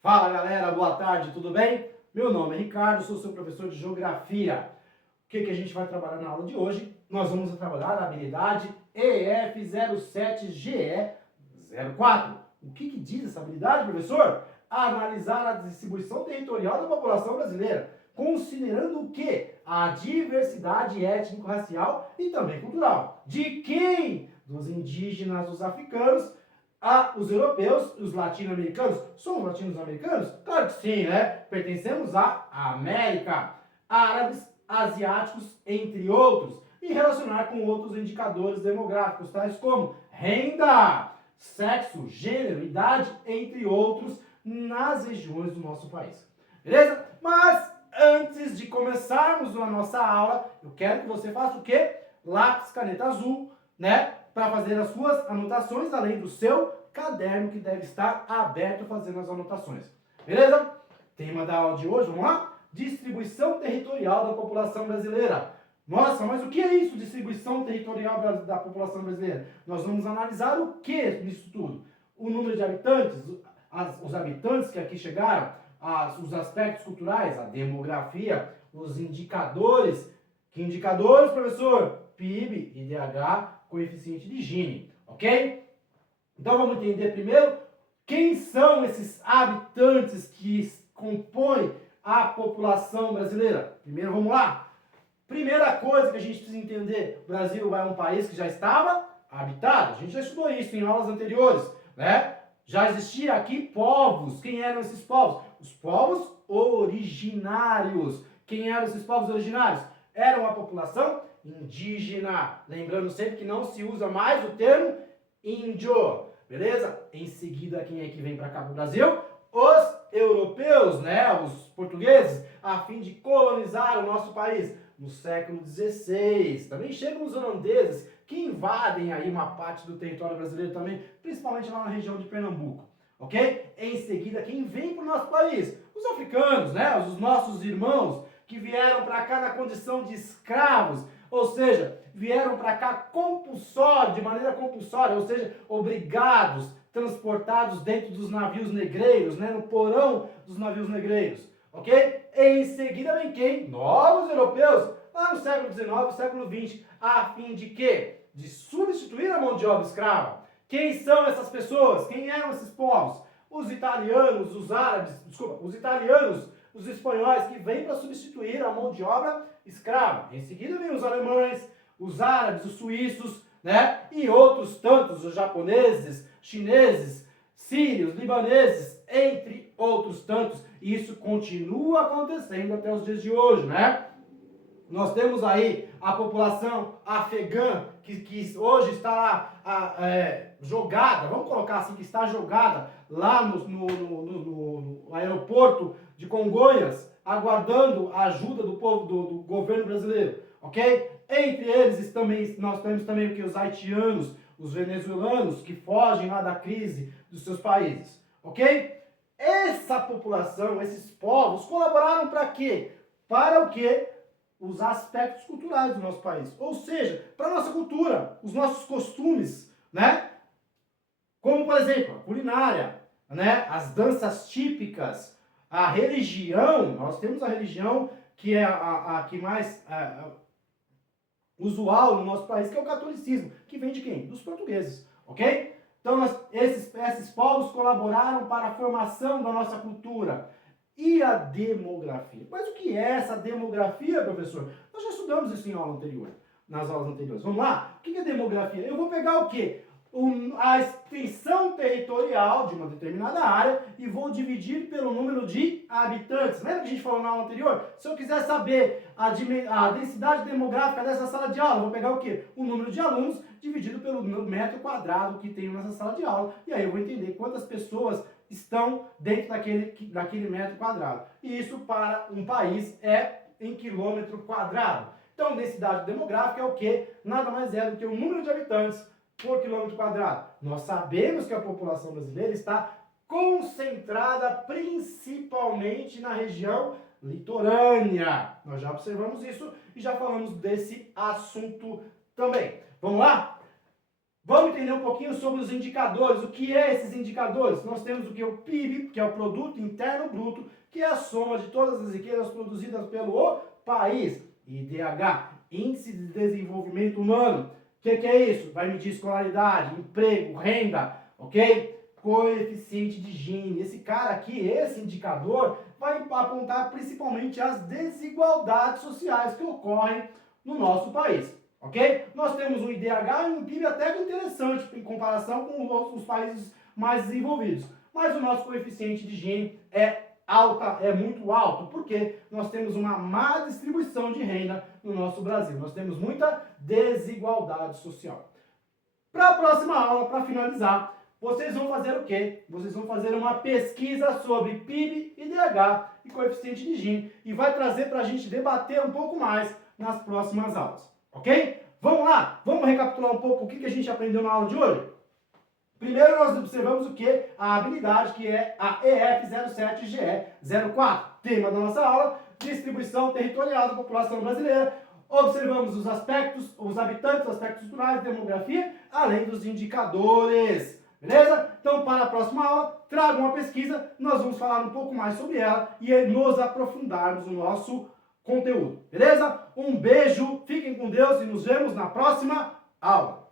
Fala galera, boa tarde, tudo bem? Meu nome é Ricardo, sou seu professor de Geografia. O que a gente vai trabalhar na aula de hoje? Nós vamos trabalhar a habilidade EF07GE04. O que diz essa habilidade, professor? Analisar a distribuição territorial da população brasileira, considerando o quê? A diversidade étnico-racial e também cultural. De quem? Dos indígenas, dos africanos, os europeus e os latino-americanos. Somos latino-americanos? Claro que sim, né? Pertencemos à América. Árabes, asiáticos, entre outros. E relacionar com outros indicadores demográficos, tais como renda, sexo, gênero, idade, entre outros, nas regiões do nosso país. Beleza? Mas antes de começarmos a nossa aula, eu quero que você faça o quê? Lápis, caneta azul, né? Para fazer as suas anotações, além do seu caderno que deve estar aberto fazendo as anotações. Beleza? Tema da aula de hoje, vamos lá? Distribuição territorial da população brasileira. Nossa, mas o que é isso, distribuição territorial da população brasileira? Nós vamos analisar o que nisso tudo? O número de habitantes, os habitantes que aqui chegaram, os aspectos culturais, a demografia, os indicadores. Que indicadores, professor? PIB, IDH, coeficiente de Gini, ok? Então vamos entender primeiro quem são esses habitantes que compõem a população brasileira. Primeiro vamos lá. Primeira coisa que a gente precisa entender, o Brasil é um país que já estava habitado. A gente já estudou isso em aulas anteriores, né? Já existia aqui povos. Quem eram esses povos? Os povos originários. Quem eram esses povos originários? Eram a população indígena. Lembrando sempre que não se usa mais o termo índio, beleza? Em seguida, quem é que vem para cá para o Brasil? Os europeus, né? Os portugueses, a fim de colonizar o nosso país no século XVI. Também chegam os holandeses, que invadem aí uma parte do território brasileiro também, principalmente lá na região de Pernambuco, ok? Em seguida, quem vem para o nosso país? Os africanos, né? Os nossos irmãos que vieram para cá na condição de escravos, ou seja, vieram para cá de maneira compulsória, ou seja, obrigados, transportados dentro dos navios negreiros, né? No porão dos navios negreiros, ok? Em seguida vem quem? Novos europeus, lá no século XIX, século XX, a fim de quê? De substituir a mão de obra escrava. Quem são essas pessoas? Quem eram esses povos? Os italianos, os árabes, os italianos, os espanhóis, que vêm para substituir a mão de obra escrava. Em seguida vem os alemães, os árabes, os suíços, né? E outros tantos, os japoneses, chineses, sírios, libaneses, entre outros tantos. E isso continua acontecendo até os dias de hoje, né? Nós temos aí a população afegã, que hoje está lá jogada, vamos colocar assim, que está jogada lá no aeroporto de Congonhas, aguardando a ajuda do povo, do governo brasileiro, ok? Entre eles nós temos também o que? Os haitianos, os venezuelanos, que fogem lá da crise dos seus países, ok? Essa população, esses povos, colaboraram para quê? Para o quê? Os aspectos culturais do nosso país. Ou seja, para a nossa cultura, os nossos costumes, né? Como, por exemplo, a culinária, né? As danças típicas, a religião. Nós temos a religião que é a que mais usual no nosso país, que é o catolicismo, que vem de quem? Dos portugueses, ok? Então, esses povos colaboraram para a formação da nossa cultura. E a demografia? Mas o que é essa demografia, professor? Nós já estudamos isso em aula anterior, nas aulas anteriores. Vamos lá? O que é demografia? Eu vou pegar o quê? A extensão territorial de uma determinada área e vou dividir pelo número de habitantes. Lembra que a gente falou na aula anterior? Se eu quiser saber a densidade demográfica dessa sala de aula, eu vou pegar o quê? O número de alunos dividido pelo metro quadrado que tenho nessa sala de aula. E aí eu vou entender quantas pessoas estão dentro daquele metro quadrado. E isso para um país é em quilômetro quadrado. Então, densidade demográfica é o quê? Nada mais é do que o número de habitantes por quilômetro quadrado. Nós sabemos que a população brasileira está concentrada principalmente na região litorânea. Nós já observamos isso e já falamos desse assunto também. Vamos lá? Vamos entender um pouquinho sobre os indicadores. O que é esses indicadores? Nós temos o que? O PIB, que é o Produto Interno Bruto, que é a soma de todas as riquezas produzidas pelo país. IDH, Índice de Desenvolvimento Humano. O que é isso? Vai medir escolaridade, emprego, renda, ok? Coeficiente de Gini. Esse cara aqui, esse indicador, vai apontar principalmente as desigualdades sociais que ocorrem no nosso país. Ok? Nós temos um IDH e um PIB até que interessante em comparação com os países mais desenvolvidos. Mas o nosso coeficiente de Gini é muito alto, porque nós temos uma má distribuição de renda no nosso Brasil. Nós temos muita desigualdade social. Para a próxima aula, para finalizar, vocês vão fazer o quê? Vocês vão fazer uma pesquisa sobre PIB, IDH e coeficiente de Gini e vai trazer para a gente debater um pouco mais nas próximas aulas. Ok? Vamos lá? Vamos recapitular um pouco o que a gente aprendeu na aula de hoje? Primeiro nós observamos o que? A habilidade, que é a EF07GE04. Tema da nossa aula, distribuição territorial da população brasileira. Observamos os aspectos, os habitantes, os aspectos culturais, demografia, além dos indicadores. Beleza? Então, para a próxima aula, traga uma pesquisa, nós vamos falar um pouco mais sobre ela e nos aprofundarmos no nosso conteúdo. Beleza? Um beijo, fiquem com Deus e nos vemos na próxima aula.